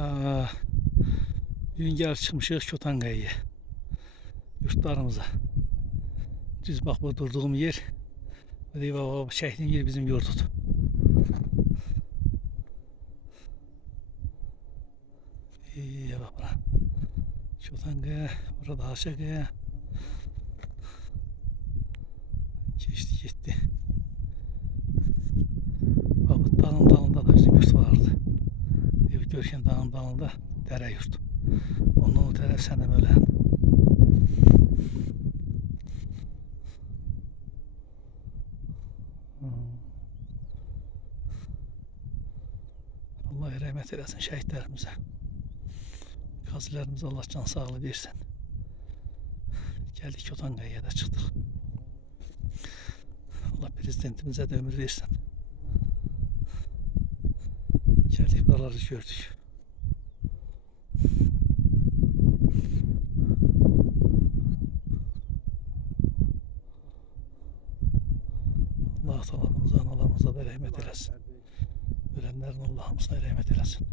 Aa, bugün gel çıkmışız Çotangaya'ya. Yurtlarımıza. Düz bak bu durduğum yer. Bu şehrin yer bizim yurdudur. İyi bak bura. Çotangaya, burada Haşakaya. Geçti gitti. Bak bu dağın dalında da bizim yurt vardı. Görken dağın dalında dere yurt. Ondan o taraf sen de böyle. Allah rahmet eylesin şehitlerimize. Gazilerimize Allah can sağlığı versin. Geldik Çotangaya'ya da çıktık. Allah prezidentimize de ömür versin. Geldik buraları gördük. Allah atalarımıza, analarımıza da rahmet eylesin. Ölenlerin Allah'ımıza rahmet eylesin.